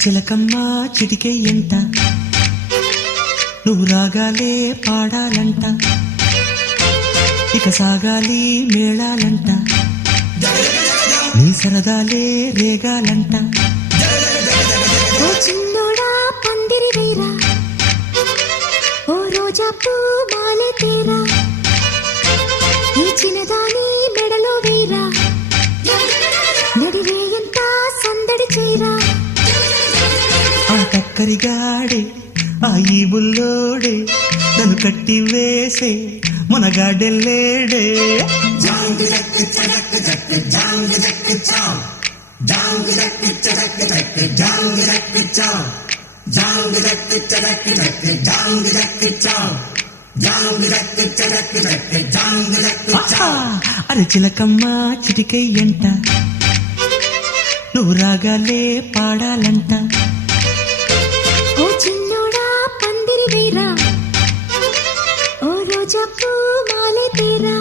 అరిచిలకమ్మ చిటికెయ్యంట నువ్వు రాగాలే పాడాలంట ఇక సాగాలి మేళాలంట నీ సరదాలే రేగాలంట ఓ చిన్నోడా పందిరి వేరా ఓ రోజా పూ మాలే తేరా ఈ చిన్నదాని మెడలో వేరా నడివే ఎంత సందడి చేరా ఆ కక్కరిగాడే ఆ ఈ బుల్లోడే నన్ను కట్టి వేసే మునగాడెల్లేడే అరే చిలకమ్మ చిటికెయ్యంట నువ్వు రాగాలే పాడాలంట ఓ చిన్నోడా పందిరి వేరా ఓ రోజా పూ మాలే తేరా